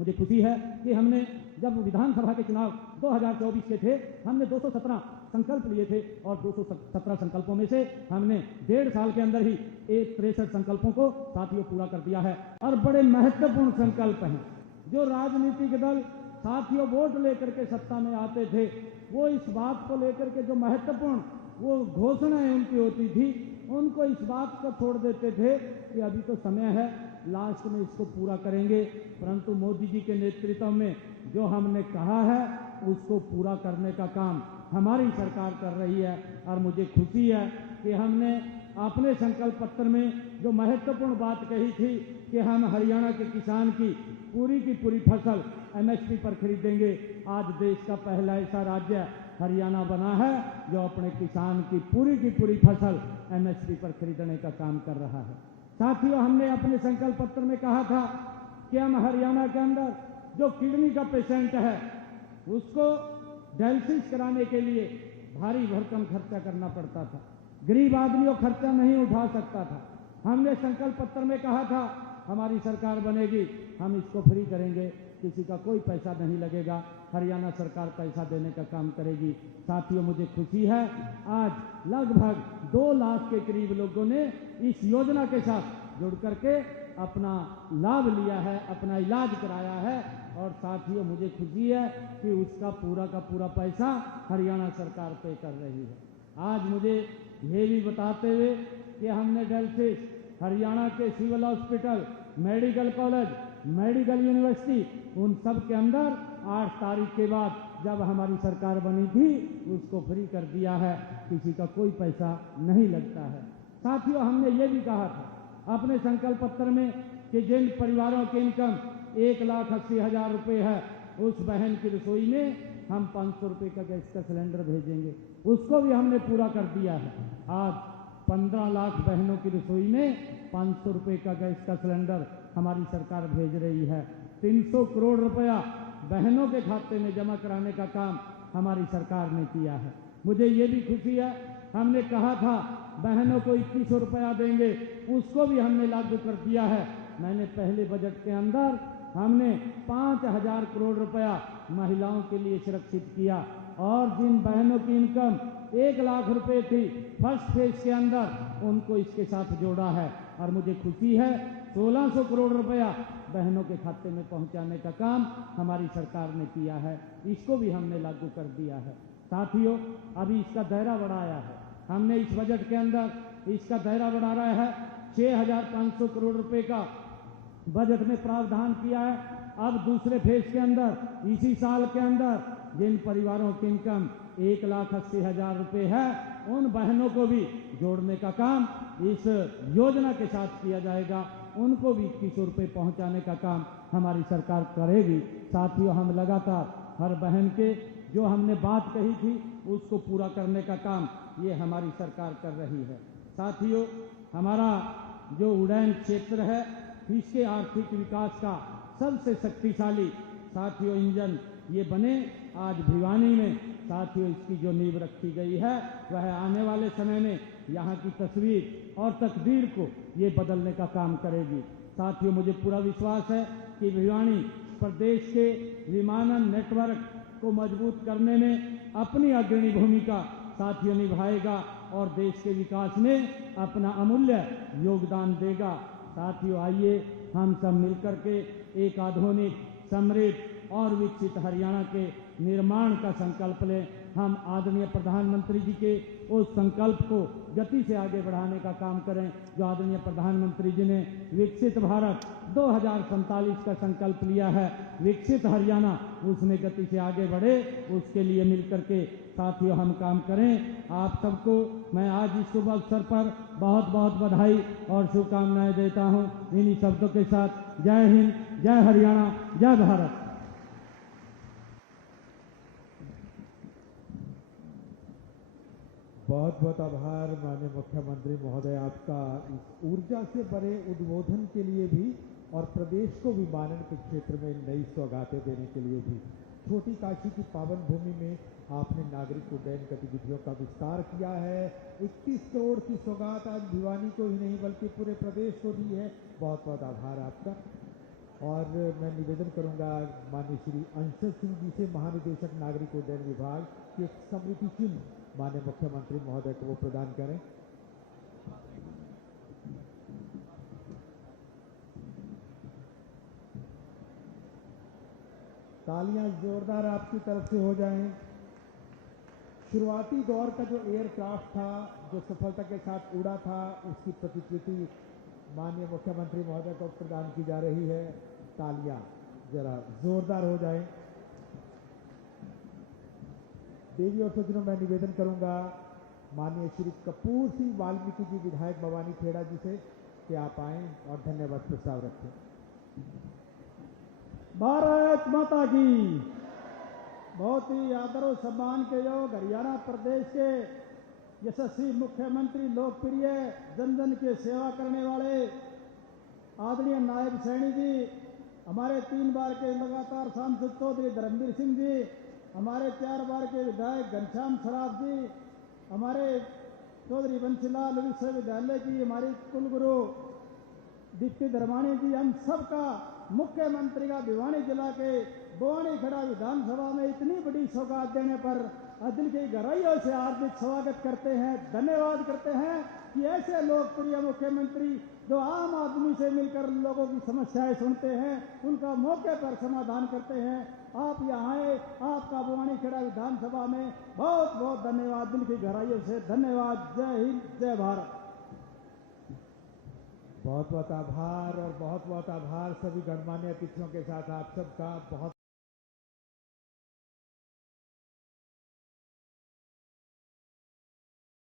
मुझे खुशी है कि हमने जब विधानसभा के चुनाव 2024 के थे, हमने 217 संकल्प लिए थे और 217 संकल्पों में से हमने 1.5 साल के अंदर ही 63 संकल्पों को साथियों पूरा कर दिया है। और बड़े महत्वपूर्ण संकल्प हैं। जो राजनीतिक दल साथियों वोट लेकर के सत्ता में आते थे, वो इस बात को लेकर के जो महत्वपूर्ण वो घोषणाएं उनकी होती थी, उनको इस बात को छोड़ देते थे कि अभी तो समय है, लास्ट में इसको पूरा करेंगे। परंतु मोदी जी के नेतृत्व में जो हमने कहा है उसको पूरा करने का काम हमारी सरकार कर रही है। और मुझे खुशी है कि हमने अपने संकल्प पत्र में जो महत्वपूर्ण बात कही थी कि हम हरियाणा के किसान की पूरी फसल MSP पर खरीदेंगे, आज देश का पहला ऐसा राज्य हरियाणा बना है जो अपने किसान की पूरी फसल MSP पर खरीदने का काम कर रहा है। साथियों, हमने अपने संकल्प पत्र में कहा था कि हम हरियाणा के अंदर जो किडनी का पेशेंट है उसको डायलिसिस कराने के लिए भारी भरकम खर्चा करना पड़ता था, गरीब आदमी वो खर्चा नहीं उठा सकता था। हमने संकल्प पत्र में कहा था हमारी सरकार बनेगी, हम इसको फ्री करेंगे, किसी का कोई पैसा नहीं लगेगा, हरियाणा सरकार पैसा देने का काम करेगी। साथियों, मुझे खुशी है आज लगभग 2 लाख के करीब लोगों ने इस योजना के साथ जुड़ करके अपना लाभ लिया है, अपना इलाज कराया है। और साथियों, मुझे खुशी है कि उसका पूरा का पूरा पैसा हरियाणा सरकार पे कर रही है। आज मुझे ये भी बताते हुए कि हमने डायलिसिस हरियाणा के civil hospital, medical college, medical university, उन सब के अंदर 8 तारीख के बाद जब हमारी सरकार बनी थी उसको फ्री कर दिया है, किसी का कोई पैसा नहीं लगता है। साथियों, हमने ये भी कहा था अपने संकल्प पत्र में कि जिन परिवारों की इनकम 1,80,000 रुपये है, उस बहन की रसोई में हम 500 रुपये का गैस का सिलेंडर भेजेंगे, उसको भी हमने पूरा कर दिया है। आज 15 लाख बहनों की रसोई में 500 रुपये का गैस का सिलेंडर हमारी सरकार भेज रही है। 300 करोड़ रुपया बहनों के खाते में जमा कराने का काम हमारी सरकार ने किया है। मुझे ये भी खुशी है, हमने कहा था बहनों को 2100 रुपया देंगे, उसको भी हमने लागू कर दिया है। मैंने पहले बजट के अंदर हमने 5000 करोड़ रुपया महिलाओं के लिए सुरक्षित किया और जिन बहनों की इनकम 1 लाख रुपए थी फर्स्ट फेज के अंदर, उनको इसके साथ जोड़ा है। और मुझे खुशी है 1600 करोड़ रुपया बहनों के खाते में पहुंचाने का काम हमारी सरकार ने किया है, इसको भी हमने लागू कर दिया है। साथियों, अभी इसका दायरा बढ़ाया है, हमने इस बजट के अंदर इसका दायरा बढ़ा रहा है। 6500 करोड़ रुपए का बजट में प्रावधान किया है। अब दूसरे फेज के अंदर इसी साल के अंदर जिन परिवारों की इनकम 1,80,000 रुपये है, उन बहनों को भी जोड़ने का काम इस योजना के साथ किया जाएगा, उनको भी 2100 रुपये पहुंचाने का काम हमारी सरकार करेगी। साथियों, हम लगातार हर बहन के जो हमने बात कही थी उसको पूरा करने का काम ये हमारी सरकार कर रही है। साथियों, हमारा जो उड़ान क्षेत्र है इसके आर्थिक विकास का सबसे शक्तिशाली साथियों इंजन ये बने। आज भिवानी में साथियों इसकी जो नींव रखी गई है वह आने वाले समय में यहाँ की तस्वीर और तकदीर को ये बदलने का काम करेगी। साथियों, मुझे पूरा विश्वास है कि भिवानी प्रदेश के विमानन नेटवर्क को मजबूत करने में अपनी अग्रणी भूमिका साथियों निभाएगा और देश के विकास में अपना अमूल्य योगदान देगा। साथियों, आइए हम सब मिलकर के एक आधुनिक, समृद्ध और विकसित हरियाणा के निर्माण का संकल्प लें। हम आदरणीय प्रधानमंत्री जी के उस संकल्प को गति से आगे बढ़ाने का काम करें जो आदरणीय प्रधानमंत्री जी ने विकसित भारत 2047 का संकल्प लिया है। विकसित हरियाणा उसमें गति से आगे बढ़े, उसके लिए मिलकर के साथियों हम काम करें। आप सबको मैं आज इस शुभ अवसर पर बहुत बहुत बधाई और शुभकामनाएं देता हूं। इन्हीं शब्दों के साथ जय हिंद, जय हरियाणा, जय भारत। बहुत बहुत आभार माननीय मुख्यमंत्री महोदय आपका इस ऊर्जा से भरे उद्बोधन के लिए भी और प्रदेश को विमानन के क्षेत्र में नई सौगातें देने के लिए भी। छोटी काशी की पावन भूमि में आपने नागरिक उड्डयन गतिविधियों का विस्तार किया है। 21 करोड़ की सौगात आज भिवानी को ही नहीं बल्कि पूरे प्रदेश को दी है। बहुत बहुत आभार आपका। और मैं निवेदन करूंगा माननीय श्री अंशज सिंह जी से, महानिदेशक नागरिक उड्डयन विभाग, कि एक स्मृति चिन्ह माननीय मुख्यमंत्री महोदय को वो प्रदान करें। तालियां जोरदार आपकी तरफ से हो जाएं। शुरुआती दौर का जो एयरक्राफ्ट था, जो सफलता के साथ उड़ा था, उसकी प्रतिकृति माननीय मुख्यमंत्री महोदय को प्रदान की जा रही है। तालियां जरा जोरदार हो जाएं। देवी और सज्जनों, मैं निवेदन करूंगा माननीय श्री कपूर सिंह वाल्मीकि जी, विधायक भवानी खेड़ा जी से, कि आप आएं और धन्यवाद प्रस्ताव रखें। भारत माता की। बहुत ही आदर और सम्मान के योग हरियाणा प्रदेश के यशस्वी मुख्यमंत्री, लोकप्रिय, जन जन की सेवा करने वाले आदरणीय नायब सैनी जी, हमारे 3 बार के लगातार सांसद चौधरी धर्मवीर सिंह जी, हमारे 4 बार के विधायक घनश्याम सराफ जी, हमारे चौधरी बंसीलाल विश्वविद्यालय की हमारी कुलगुरु दीप्ति धर्माणी जी, हम सबका मुख्यमंत्री का भिवानी जिला के बवानी खड़ा विधानसभा में इतनी बड़ी सौगात देने पर दिल की गहराइयों से हार्दिक स्वागत करते हैं, धन्यवाद करते हैं कि ऐसे लोकप्रिय मुख्यमंत्री जो आम आदमी से मिलकर लोगों की समस्याएं सुनते हैं, उनका मौके पर समाधान करते हैं। आप यहाँ आए, आपका बवानी खेड़ा विधानसभा में बहुत बहुत धन्यवाद, दिल की गहराइयों से धन्यवाद। जय हिंद, जय भारत। बहुत बहुत आभार और बहुत बहुत आभार सभी गणमान्य अतिथियों के साथ आप सबका। बहुत